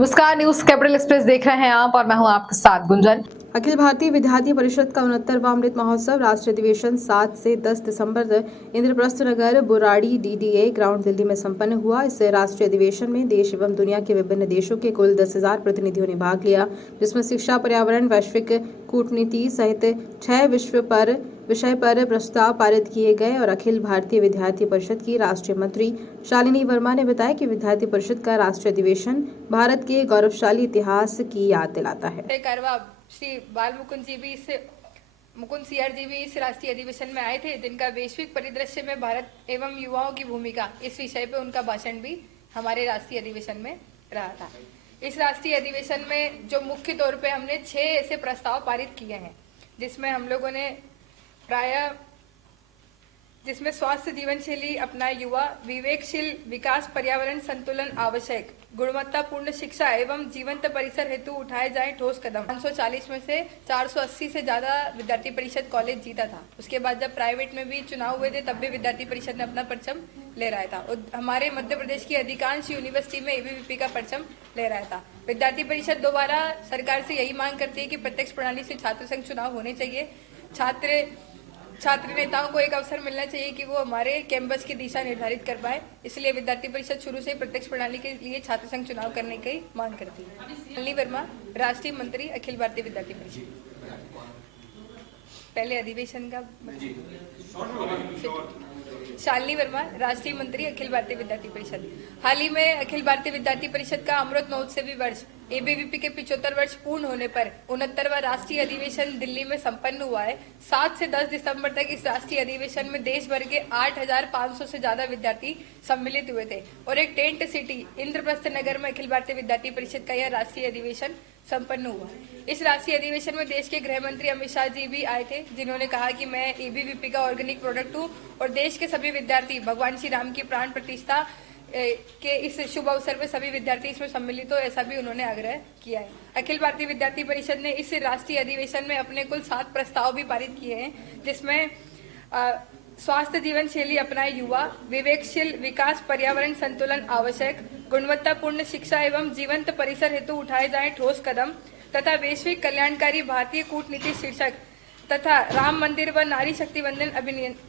नमस्कार, news capital express देख रहे हैं आप और मैं हूं आपके साथ गुंजन। अखिल भारतीय विद्यार्थी परिषद का 69वां अमृत महोत्सव राष्ट्रीय अधिवेशन 7 से 10 दिसंबर इंद्रप्रस्थ नगर बुराड़ी डीडीए ग्राउंड दिल्ली में संपन्न हुआ। इस राष्ट्रीय अधिवेशन में देश एवं दुनिया के विभिन्न देशों के कुल 10,000 प्रतिनिधियों ने भाग लिया, जिसमें शिक्षा, पर्यावरण, वैश्विक कूटनीति सहित 6 विषय पर प्रस्ताव पारित किए गए। और अखिल भारतीय विद्यार्थी परिषद की राष्ट्रीय मंत्री शालिनी वर्मा ने बताया कि विद्यार्थी परिषद का राष्ट्रीय अधिवेशन भारत के गौरवशाली इतिहास की याद दिलाता है। श्री बाल मुकुंद सियार जी भी इस राष्ट्रीय अधिवेशन में आए थे, जिनका वैश्विक परिदृश्य में भारत एवं युवाओं की भूमिका इस विषय पे उनका भाषण भी हमारे राष्ट्रीय अधिवेशन में रहा था। इस राष्ट्रीय अधिवेशन में जो मुख्य तौर पे हमने 6 ऐसे प्रस्ताव पारित किए हैं, जिसमें हम लोगों ने जिसमें स्वास्थ्य जीवन शैली अपनाए युवा, विवेकशील विकास, पर्यावरण संतुलन आवश्यक, गुणवत्तापूर्ण शिक्षा एवं जीवंत परिसर हेतु उठाए जाए ठोस कदम। 540 में से 480 से ज्यादा विद्यार्थी परिषद कॉलेज जीता था। उसके बाद जब प्राइवेट में भी चुनाव हुए थे, तब भी विद्यार्थी परिषद ने अपना परचम ले रहा था। और हमारे मध्य प्रदेश की अधिकांश यूनिवर्सिटी में एबीवीपी का परचम ले रहा था। विद्यार्थी परिषद दोबारा सरकार से यही मांग करती है कि प्रत्यक्ष प्रणाली से छात्र संघ चुनाव होने चाहिए। छात्र नेताओं को एक अवसर मिलना चाहिए कि वो हमारे कैंपस की दिशा निर्धारित कर पाए। इसलिए विद्यार्थी परिषद शुरू से प्रत्यक्ष प्रणाली के लिए छात्र संघ चुनाव करने की मांग करती है। शालिनी वर्मा, राष्ट्रीय मंत्री, अखिल भारतीय विद्यार्थी परिषद। पहले अधिवेशन का शालिनी वर्मा, राष्ट्रीय मंत्री, अखिल भारतीय विद्यार्थी परिषद। हाल ही में अखिल भारतीय विद्यार्थी परिषद का अमृत महोत्सवी वर्ष एबीवीपी के 75 वर्ष पूर्ण होने पर 69वां राष्ट्रीय अधिवेशन दिल्ली में संपन्न हुआ है। 7 से 10 दिसंबर तक इस राष्ट्रीय अधिवेशन में देश भर के 8,500 से ज्यादा विद्यार्थी सम्मिलित हुए थे और एक टेंट सिटी इंद्रप्रस्थ नगर में अखिल भारतीय विद्यार्थी परिषद का यह राष्ट्रीय अधिवेशन संपन्न हुआ। इस राष्ट्रीय अधिवेशन में देश के गृह मंत्री अमित शाह जी भी आए थे, जिन्होंने कहा कि मैं एबीवीपी का ऑर्गेनिक प्रोडक्ट हूँ और देश के सभी विद्यार्थी भगवान श्री राम की प्राण प्रतिष्ठा के इस शुभ अवसर में सभी विद्यार्थी इसमें सम्मिलित हो, ऐसा भी उन्होंने आग्रह किया है। अखिल भारतीय विद्यार्थी परिषद ने इस राष्ट्रीय अधिवेशन में अपने कुल 7 प्रस्ताव भी पारित किए हैं, जिसमें स्वास्थ्य जीवन शैली अपनाए युवा, विवेकशील विकास, पर्यावरण संतुलन आवश्यक, गुणवत्तापूर्ण शिक्षा एवं जीवंत परिसर हेतु उठाए जाए ठोस कदम तथा वैश्विक कल्याणकारी भारतीय कूटनीति शीर्षक तथा राम मंदिर व नारी शक्ति वंदन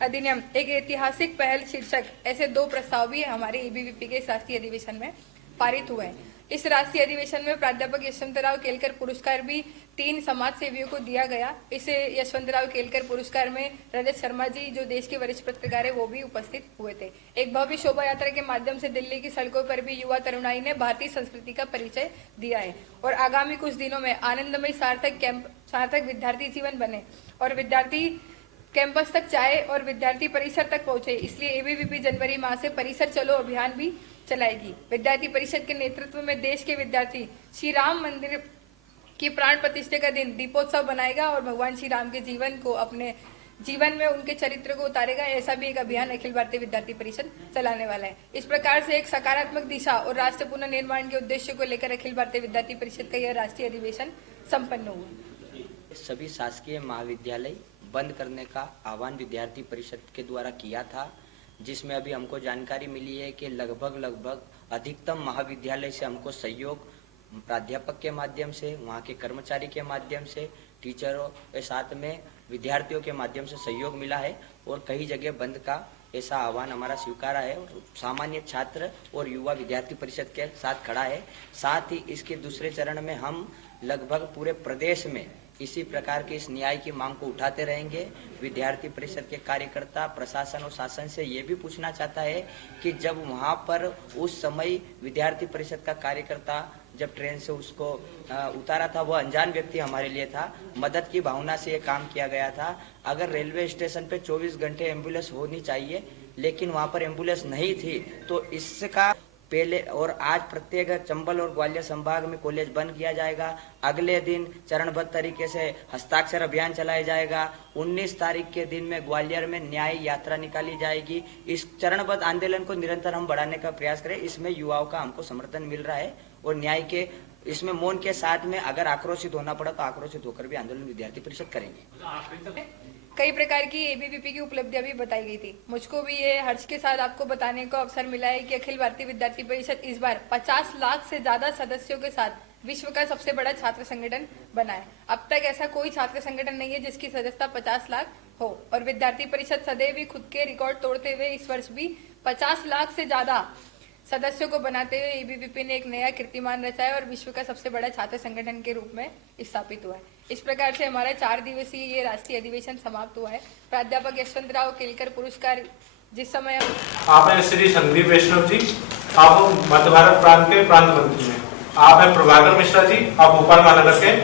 अधिनियम एक ऐतिहासिक पहल शीर्षक, ऐसे 2 प्रस्ताव भी हमारे एबीवीपी के इस राष्ट्रीय अधिवेशन में पारित हुए हैं। इस राष्ट्रीय अधिवेशन में प्राध्यापक यशवंतराव केलकर पुरस्कार भी 3 समाज सेवियों को दिया गया। इस यशवंतराव केलकर पुरस्कार में रजत शर्मा जी, जो देश के वरिष्ठ पत्रकार है, वो भी उपस्थित हुए थे। एक भव्य शोभा यात्रा के माध्यम से दिल्ली की सड़कों पर भी युवा तरुणाई ने भारतीय संस्कृति का परिचय दिया है और आगामी कुछ दिनों में आनंदमय सार्थक विद्यार्थी जीवन बने और विद्यार्थी कैंपस तक जाए और विद्यार्थी परिसर तक पहुंचे। इसलिए एबीवीपी जनवरी माह से परिसर चलो अभियान भी चलाएगी। विद्यार्थी परिषद के नेतृत्व में देश के विद्यार्थी श्री राम मंदिर की प्राण प्रतिष्ठा का दिन दीपोत्सव बनाएगा और भगवान श्री राम के जीवन को अपने जीवन में उनके चरित्र को उतारेगा। ऐसा भी एक अभियान अखिल भारतीय विद्यार्थी परिषद चलाने वाला है। इस प्रकार से एक सकारात्मक दिशा और राष्ट्र पुनर्निर्माण के उद्देश्य को लेकर अखिल भारतीय विद्यार्थी परिषद का यह राष्ट्रीय अधिवेशन संपन्न हुआ। सभी शासकीय महाविद्यालय बंद करने का आह्वान विद्यार्थी परिषद के द्वारा किया था, जिसमें अभी हमको जानकारी मिली है कि लगभग अधिकतम महाविद्यालय से हमको सहयोग प्राध्यापक के माध्यम से, वहाँ के कर्मचारी के माध्यम से, टीचरों के साथ में विद्यार्थियों के माध्यम से सहयोग मिला है और कई जगह बंद का ऐसा आह्वान हमारा स्वीकारा है और सामान्य छात्र और युवा विद्यार्थी परिषद के साथ खड़ा है। साथ ही इसके दूसरे चरण में हम लगभग पूरे प्रदेश में इसी प्रकार की इस न्याय की मांग को उठाते रहेंगे। विद्यार्थी परिषद के कार्यकर्ता प्रशासन और शासन से ये भी पूछना चाहता है कि जब वहाँ पर उस समय विद्यार्थी परिषद का कार्यकर्ता जब ट्रेन से उसको उतारा था, वो अनजान व्यक्ति हमारे लिए था, मदद की भावना से ये काम किया गया था। अगर रेलवे स्टेशन पे 24 घंटे एम्बुलेंस होनी चाहिए, लेकिन वहाँ पर एम्बुलेंस नहीं थी, तो इसका पहले और आज प्रत्येक चंबल और ग्वालियर संभाग में कॉलेज बंद किया जाएगा। अगले दिन चरणबद्ध तरीके से हस्ताक्षर अभियान चलाया जाएगा। 19 तारीख के दिन में ग्वालियर में न्याय यात्रा निकाली जाएगी। इस चरणबद्ध आंदोलन को निरंतर हम बढ़ाने का प्रयास करें। इसमें युवाओं का हमको समर्थन मिल रहा है और न्याय के इसमें मौन के साथ में अगर आक्रोशित होना पड़ा तो आक्रोशित होकर भी आंदोलन विद्यार्थी परिषद करेंगे। कई प्रकार की एबीवीपी की उपलब्धियां भी बताई गई थी। मुझको भी ये हर्ष के साथ आपको बताने को अवसर मिला है कि अखिल भारतीय विद्यार्थी परिषद इस बार 50 लाख से ज्यादा सदस्यों के साथ विश्व का सबसे बड़ा छात्र संगठन बना है। अब तक ऐसा कोई छात्र संगठन नहीं है जिसकी सदस्यता 50 लाख हो, और विद्यार्थी परिषद सदैव ही खुद के रिकॉर्ड तोड़ते हुए इस वर्ष भी 50 लाख से ज्यादा सदस्यों को बनाते हुए एबीवीपी ने एक नया कीर्तिमान रचा है और विश्व का सबसे बड़ा छात्र संगठन के रूप में स्थापित हुआ है। इस प्रकार से हमारा 4 दिवसीय ये राष्ट्रीय अधिवेशन समाप्त हुआ है। प्राध्यापक यशवंत राव केलकर पुरस्कार जिस समय आप हैं श्री संदीप वैष्णव जी, आप मध्य भारत प्रांत के प्रांत मंत्री हैं। आप हैं प्रभाकर मिश्रा जी, आप भोपाल महानगर के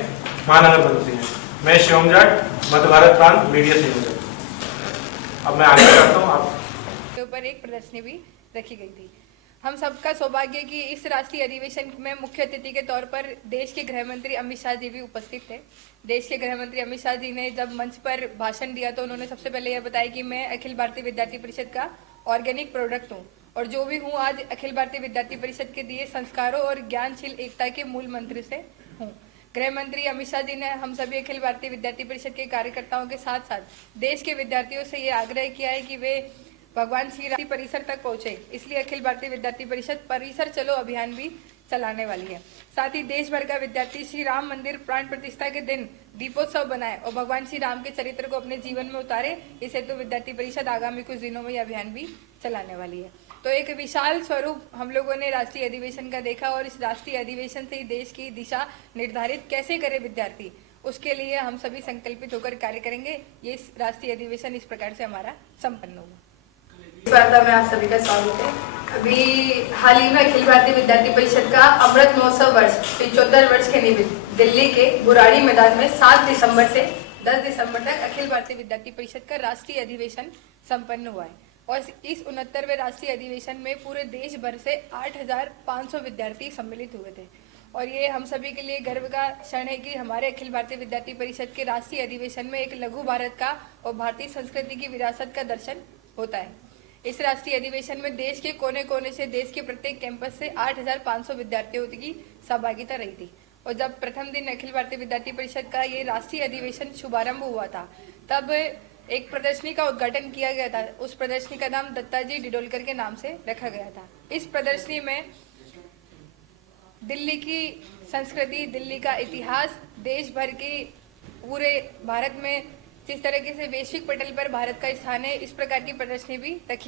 महानगर मंत्री हैं। मैं शिवम जाट, मध्य भारत प्रांत मीडिया संयोजक। अब मैं आगे करता हूँ। आप के ऊपर एक प्रदर्शनी भी रखी गई थी। हम सबका सौभाग्य कि इस राष्ट्रीय अधिवेशन में मुख्य अतिथि के तौर पर देश के गृह मंत्री अमित शाह जी भी उपस्थित थे। देश के गृह मंत्री अमित शाह जी ने जब मंच पर भाषण दिया तो उन्होंने सबसे पहले यह बताया कि मैं अखिल भारतीय विद्यार्थी परिषद का ऑर्गेनिक प्रोडक्ट हूँ और जो भी हूँ आज अखिल भारतीय विद्यार्थी परिषद के दिए संस्कारों और ज्ञानशील एकता के मूल मंत्र से हूँ। गृह मंत्री अमित शाह जी ने हम सभी अखिल भारतीय विद्यार्थी परिषद के कार्यकर्ताओं के साथ साथ देश के विद्यार्थियों से ये आग्रह किया है कि वे भगवान श्री राम परिसर तक पहुंचे। इसलिए अखिल भारतीय विद्यार्थी परिषद परिसर चलो अभियान भी चलाने वाली है। साथ ही देश भर का विद्यार्थी श्री राम मंदिर प्राण प्रतिष्ठा के दिन दीपोत्सव बनाए और भगवान श्री राम के चरित्र को अपने जीवन में उतारे। इस हेतु विद्यार्थी परिषद आगामी कुछ दिनों में यह अभियान भी चलाने वाली है। तो एक विशाल स्वरूप हम लोगों ने राष्ट्रीय अधिवेशन का देखा और इस राष्ट्रीय अधिवेशन से ही देश की दिशा निर्धारित कैसे करे विद्यार्थी, उसके लिए हम सभी संकल्पित होकर कार्य करेंगे। ये इस राष्ट्रीय अधिवेशन इस प्रकार से हमारा संपन्न हुआ। इस वार्ता में आप सभी का स्वागत है। अभी हाल ही में अखिल भारतीय विद्यार्थी परिषद का अमृत महोत्सव वर्ष 75 वर्ष के निमित्त दिल्ली के बुराड़ी मैदान में 7 दिसंबर से 10 दिसंबर तक अखिल भारतीय विद्यार्थी परिषद का राष्ट्रीय अधिवेशन संपन्न हुआ है और इस 69वें राष्ट्रीय अधिवेशन में पूरे देश भर से 8,500 विद्यार्थी सम्मिलित हुए थे। और ये हम सभी के लिए गर्व का क्षण है कि हमारे अखिल भारतीय विद्यार्थी परिषद के राष्ट्रीय अधिवेशन में एक लघु भारत का और भारतीय संस्कृति की विरासत का दर्शन होता है। इस राष्ट्रीय अधिवेशन में देश के कोने कोने से देश के प्रत्येक कैंपस से 8,500 विद्यार्थियों की सहभागिता रही थी। और जब प्रथम दिन अखिल भारतीय विद्यार्थी परिषद का ये राष्ट्रीय अधिवेशन शुभारंभ हुआ था तब एक प्रदर्शनी का उद्घाटन किया गया था। उस प्रदर्शनी का नाम दत्ताजी डिडोलकर के नाम से रखा गया था। इस प्रदर्शनी में दिल्ली की संस्कृति, दिल्ली का इतिहास, देश भर की पूरे भारत में जिस तरीके से वैश्विक पटल पर भारत का स्थान है, इस प्रकार की प्रदर्शनी भी रखी गई।